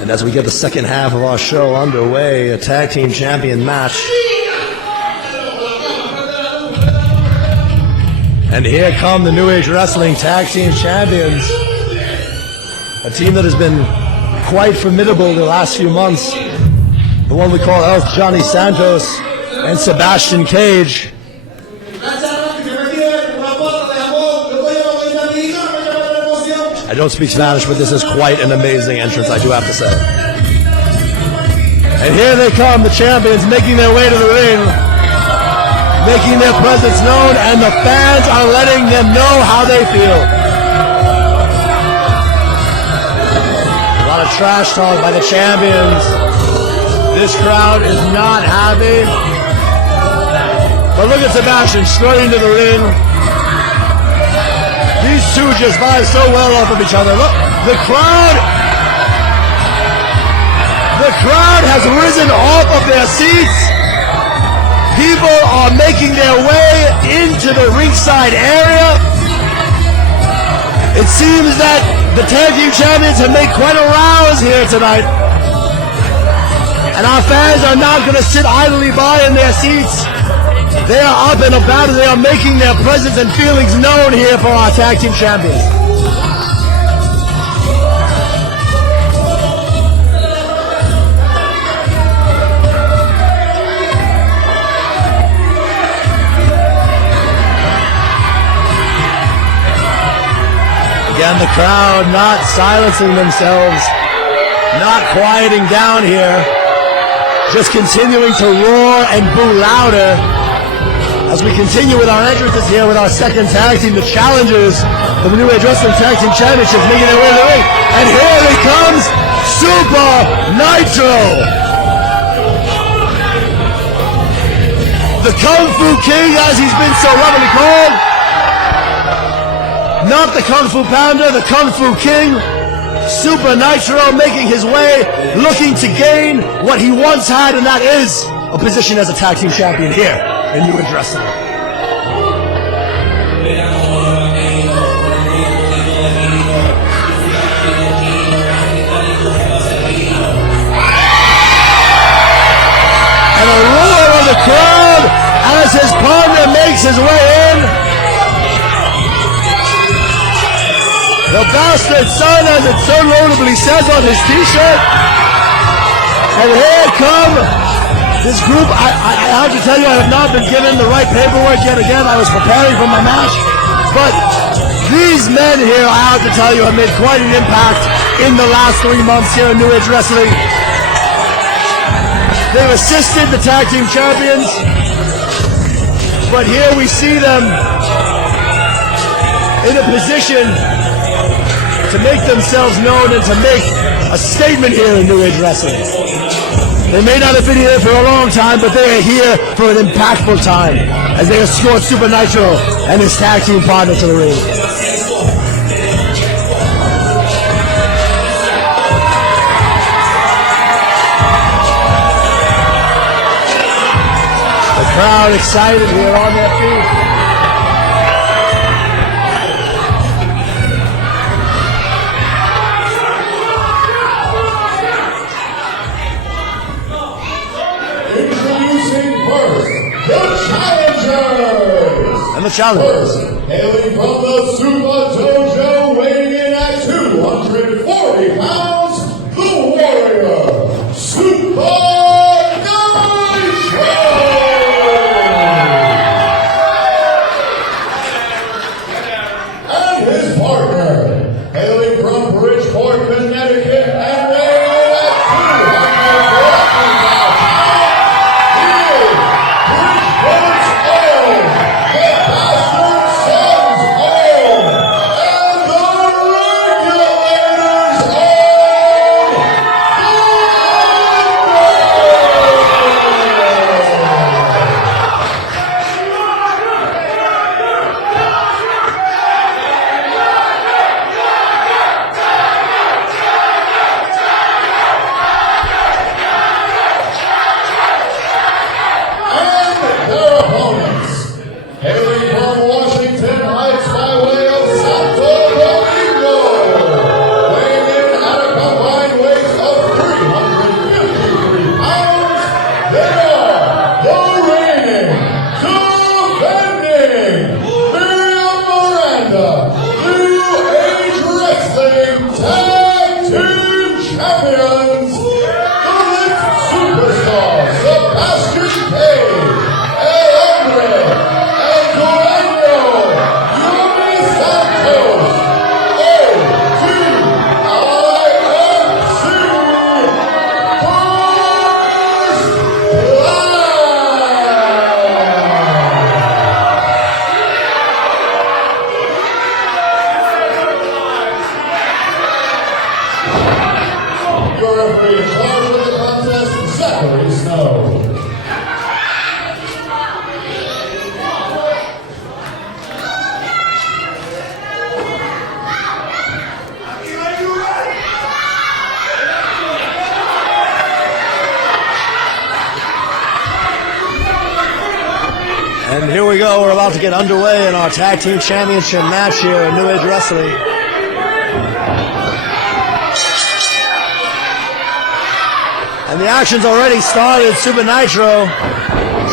And as we get the second half of our show underway, a tag team champion match. And here come the New Age Wrestling Tag Team Champions. A team that has been quite formidable the last few months. The one we call Jhonny Santos and Sebastian Cage. I don't speak Spanish, but this is quite an amazing entrance, I do have to say. And here they come, the champions making their way to the ring, making their presence known, and the fans are letting them know how they feel. A lot of trash talk by the champions. This crowd is not happy. But look at Sebastian straight into the ring. These two just vibe so well off of each other. Look, the crowd has risen off of their seats. People are making their way into the ringside area. It seems that the tag team champions have made quite a rouse here tonight. And our fans are not going to sit idly by in their seats. They are up and about, and they are making their presence and feelings known here for our tag team champions. Again, the crowd not silencing themselves, not quieting down here, just continuing to roar and boo louder. As we continue with our entrances here with our second tag team, the challengers of the New Age Wrestling Tag Team Championships making their way to the ring. And here he comes, Supa Nitro! The Kung Fu King, as he's been so lovingly called. Not the Kung Fu Pounder, the Kung Fu King. Supa Nitro making his way, looking to gain what he once had, and that is a position as a tag team champion here in New Age Wrestling. And a roar of the crowd as his partner makes his way in. The bastard son, as it so notably says on his t-shirt. And here come this group. I have to tell you, I have not been given the right paperwork yet again. I was preparing for my match. But these men here, I have to tell you, have made quite an impact in the last 3 months here in New Age Wrestling. They've assisted the tag team champions. But here we see them in a position to make themselves known and to make a statement here in New Age Wrestling. They may not have been here for a long time, but they are here for an impactful time as they escort Supa Nitro and his tag team partner to the ring. The crowd excited here on their feet. And the challengers. Hailing from the Supa Dojo, weighing in at 240 pounds, the Warrior, Supa Nitro! And his partner, hailing from Bridgeport, Connecticut, and weighing in at 240 pounds, he is Bridgeport's own, the Bastard Sons own, Team Champions, the Lift Superstar, Sebastian Cage, El Hombre, El Dueño, Jhonny Santos, And here we go, we're about to get underway in our Tag Team Championship match here in New Age Wrestling. And the action's already started. Supa Nitro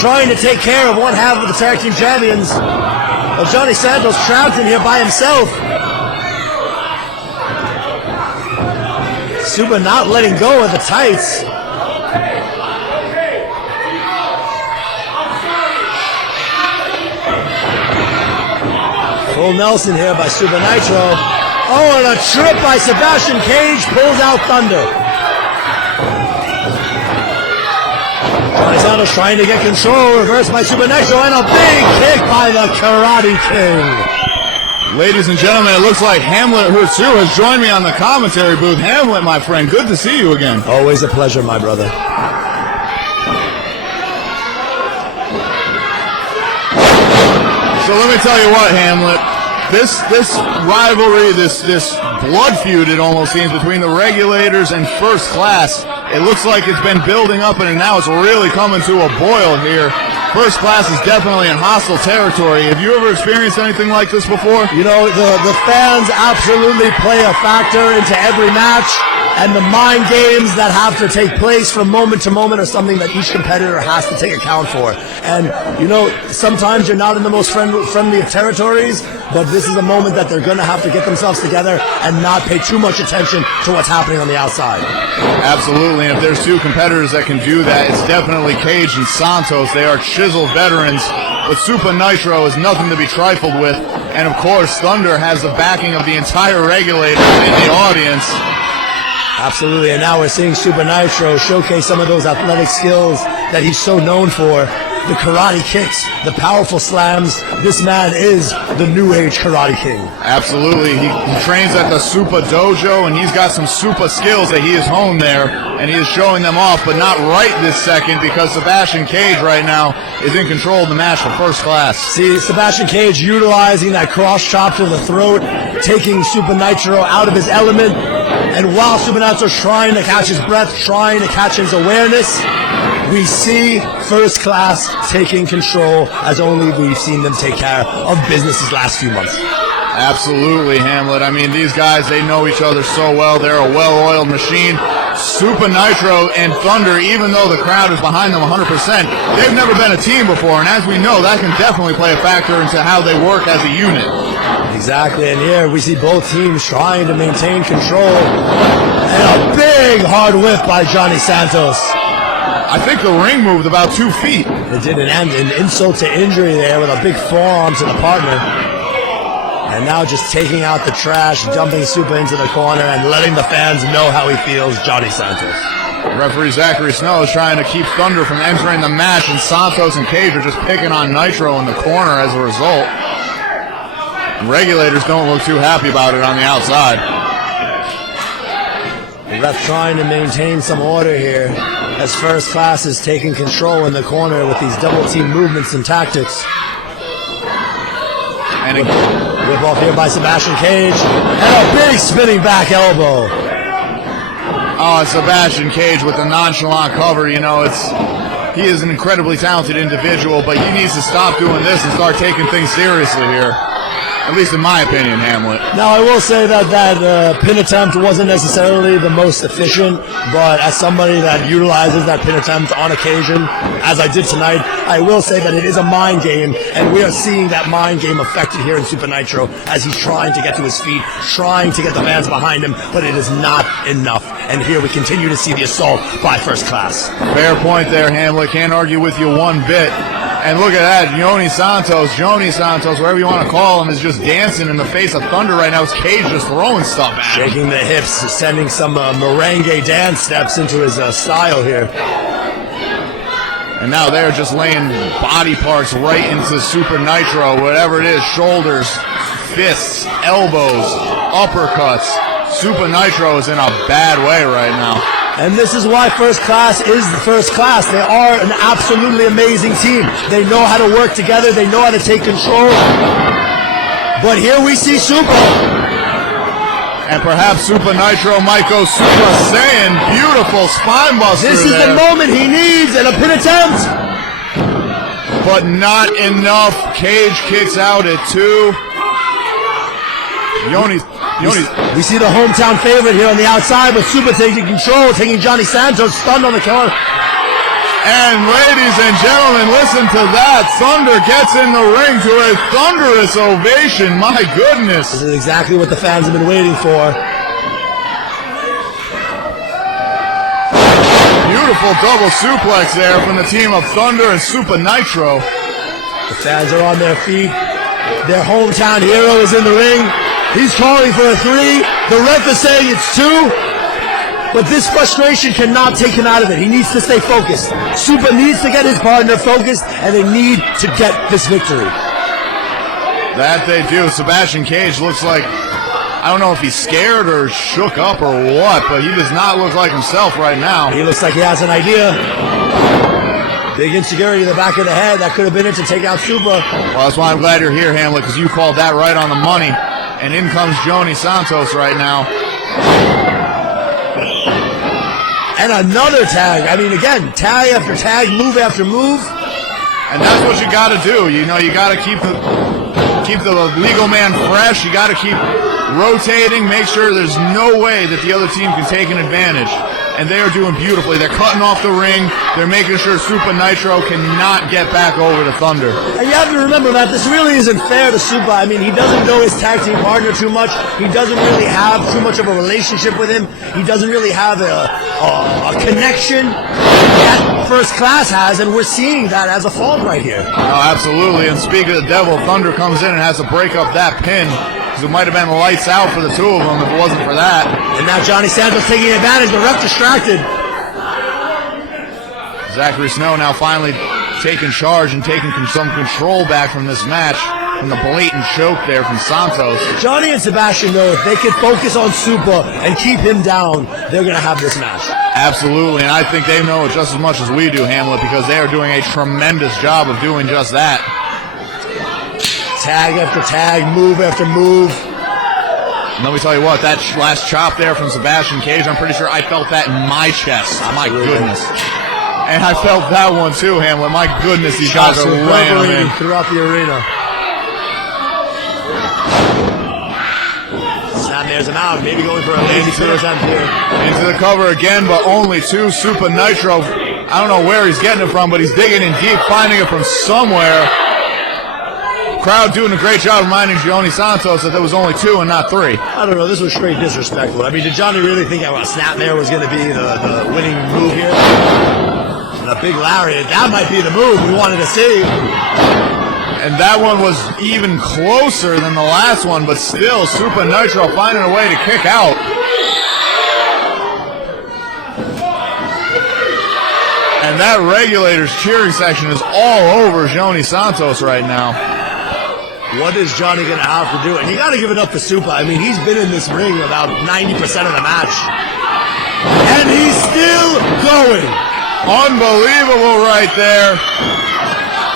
trying to take care of one half of the Tag Team Champions. But Jhonny Santos trapped in here by himself. Supa not letting go of the tights. Full Nelson here by Supa Nitro. Oh, and a trip by Sebastian Cage pulls out Thunder. Jhonny Santos trying to get control, reversed by Supa Nitro, and a big kick by the Karate King. Ladies and gentlemen, it looks like Hamlet Hurtssue has joined me on the commentary booth. Hamlet, my friend, good to see you again. Always a pleasure, my brother. So let me tell you what, Hamlet, this rivalry, this blood feud, it almost seems, between the Regulators and First Class, it looks like it's been building up and now it's really coming to a boil here. First Class is definitely in hostile territory. Have you ever experienced anything like this before? You know, the fans absolutely play a factor into every match, and the mind games that have to take place from moment to moment are something that each competitor has to take account for. And, you know, sometimes you're not in the most friendly of territories, but this is a moment that they're going to have to get themselves together and not pay too much attention to what's happening on the outside. Absolutely, and if there's two competitors that can do that, it's definitely Cage and Santos. They are chiseled veterans, but Supa Nitro is nothing to be trifled with. And of course, Thunder has the backing of the entire Regulators in the audience. Absolutely, and now we're seeing Supa Nitro showcase some of those athletic skills that he's so known for. The karate kicks, the powerful slams. This man is the New Age Karate King. Absolutely. He trains at the Supa Dojo, and he's got some Supa skills that he has honed there, and he is showing them off, but not right this second because Sebastian Cage right now is in control of the match for First Class. See, Sebastian Cage utilizing that cross chop to the throat, taking Supa Nitro out of his element, and while Supa Nitro's trying to catch his breath, trying to catch his awareness, we see First Class taking control as only we've seen them take care of business these last few months. Absolutely, Hamlet. I mean, these guys, they know each other so well. They're a well-oiled machine. Supa Nitro and Thunder, even though the crowd is behind them 100%, they've never been a team before, and as we know, that can definitely play a factor into how they work as a unit. Exactly, and here we see both teams trying to maintain control, and a big hard whip by Jhonny Santos. I think the ring moved about 2 feet. It did an insult to injury there with a big forearm to the partner. And now just taking out the trash, dumping Supa into the corner, and letting the fans know how he feels, Jhonny Santos. Referee Zachary Snow is trying to keep Thunder from entering the match, and Santos and Cage are just picking on Nitro in the corner as a result. And Regulators don't look too happy about it on the outside. The ref trying to maintain some order here as First Class is taking control in the corner with these double team movements and tactics. And whip off here by Sebastian Cage, and a big spinning back elbow. Oh, Sebastian Cage with the nonchalant cover, you know, he is an incredibly talented individual, but he needs to stop doing this and start taking things seriously here. At least in my opinion, Hamlet. Now, I will say that pin attempt wasn't necessarily the most efficient, but as somebody that utilizes that pin attempt on occasion, as I did tonight, I will say that it is a mind game, and we are seeing that mind game affected here in Supa Nitro as he's trying to get to his feet, trying to get the fans behind him, but it is not enough. And here we continue to see the assault by First Class. Fair point there, Hamlet. Can't argue with you one bit. And look at that, Jhonny Santos, whatever you want to call him, is just dancing in the face of Thunder right now. His Cage just throwing stuff at him. Shaking the hips, sending some merengue dance steps into his style here. And now they're just laying body parts right into Supa Nitro, whatever it is, shoulders, fists, elbows, uppercuts. Supa Nitro is in a bad way right now. And this is why First Class is the First Class. They are an absolutely amazing team. They know how to work together. They know how to take control. But here we see Supa. And perhaps Supa Nitro might go Super Saiyan. Beautiful spine buster. This is the moment he needs, and a pin attempt. But not enough. Cage kicks out at 2. We see the hometown favorite here on the outside, but Supa taking control, taking Jhonny Santos stunned on the counter. And ladies and gentlemen, listen to that. Thunder gets in the ring to a thunderous ovation. My goodness. This is exactly what the fans have been waiting for. Beautiful double suplex there from the team of Thunder and Supa Nitro. The fans are on their feet. Their hometown hero is in the ring. He's calling for a 3. The ref is saying it's 2. But this frustration cannot take him out of it. He needs to stay focused. Supa needs to get his partner focused, and they need to get this victory. That they do. Sebastian Cage looks like, I don't know if he's scared or shook up or what, but he does not look like himself right now. He looks like he has an idea. Big insecurity in the back of the head. That could have been it to take out Supa. Well, that's why I'm glad you're here, Hamlet, because you called that right on the money. And in comes Jhonny Santos right now. And another tag. I mean, again, tag after tag, move after move. And that's what you got to do. You know, you got to keep the legal man fresh. You got to keep rotating, make sure there's no way that the other team can take an advantage. And they are doing beautifully. They're cutting off the ring. They're making sure Supa Nitro cannot get back over to Thunder. And you have to remember that this really isn't fair to Supa. I mean, he doesn't know his tag team partner too much. He doesn't really have too much of a relationship with him. He doesn't really have a connection that First Class has, and we're seeing that as a fault right here. Oh, absolutely. And speaking of the devil, Thunder comes in and has to break up that pin. It might have been lights out for the two of them if it wasn't for that. And now Jhonny Santos taking advantage, the ref distracted. Zachary Snow now finally taking charge and taking some control back from this match from the blatant choke there from Santos. Jhonny and Sebastian know if they can focus on Supa and keep him down, they're going to have this match. Absolutely, and I think they know it just as much as we do, Hamlet, because they are doing a tremendous job of doing just that. Tag after tag, move after move. And let me tell you what, that last chop there from Sebastian Cage, I'm pretty sure I felt that in my chest. My goodness. And I felt that one too, Hamlet. My goodness, these guys are laying throughout the arena. Snapmares him out, maybe going for a lazy pin attempt here. Into the cover again, but only 2. Supa Nitro, I don't know where he's getting it from, but he's digging in deep, finding it from somewhere. Crowd doing a great job reminding Jhonny Santos that there was only 2 and not 3. I don't know, this was straight disrespectful. I mean, did Jhonny really think that a snapmare was going to be the winning move here? And a big lariat, that might be the move we wanted to see. And that one was even closer than the last one, but still, Supa Nitro finding a way to kick out. And that Regulatorz cheering section is all over Jhonny Santos right now. What is Jhonny going to have to do? And you got to give it up for Supa. I mean, he's been in this ring about 90% of the match. And he's still going. Unbelievable right there.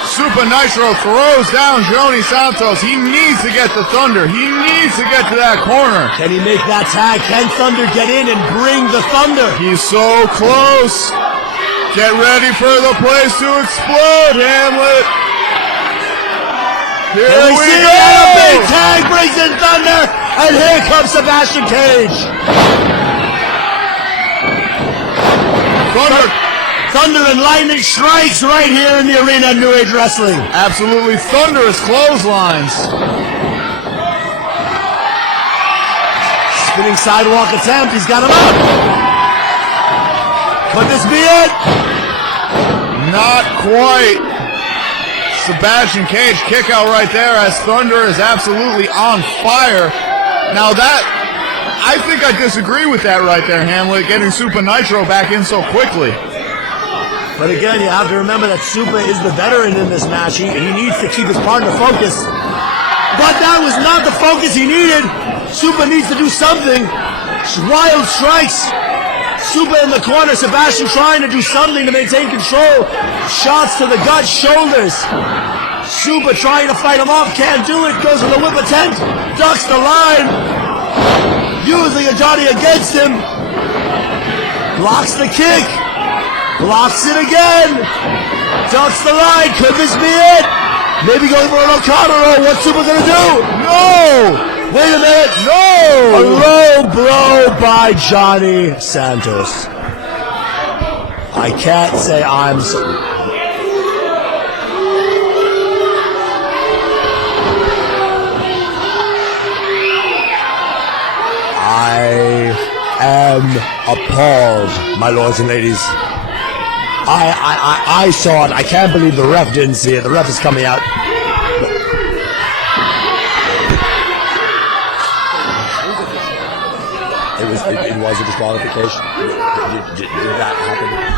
Supa Nitro throws down Jhonny Santos. He needs to get the Thunder. He needs to get to that corner. Can he make that tag? Can Thunder get in and bring the Thunder? He's so close. Get ready for the place to explode, Hamlet. Here And we we see go. it, and a big tag brings in Thunder, and here comes Sebastian Cage. Thunder and lightning strikes right here in the arena of New Age Wrestling. Absolutely thunderous clotheslines. Spinning sidewalk attempt, he's got him up. Could this be it? Not quite. Sebastian Cage kick out right there as Thunder is absolutely on fire. Now that, I think I disagree with that right there, Hamlet, getting Supa Nitro back in so quickly. But again, you have to remember that Supa is the veteran in this match. He needs to keep his partner focused. But that was not the focus he needed. Supa needs to do something. Wild strikes. Supa in the corner. Sebastian trying to do something to maintain control. Shots to the gut, shoulders. Supa trying to fight him off. Can't do it. Goes for the whip attempt. Ducks the line. Using a Jhonny against him. Blocks the kick. Blocks it again. Ducks the line. Could this be it? Maybe going for an O'Connor roll. What's Supa gonna do? No! Wait a minute. No! A low blow by Jhonny Santos. I can't say I'm so. I am appalled, my lords and ladies. I saw it. I can't believe the ref didn't see it. The ref is coming out. It was a disqualification. Did that happen?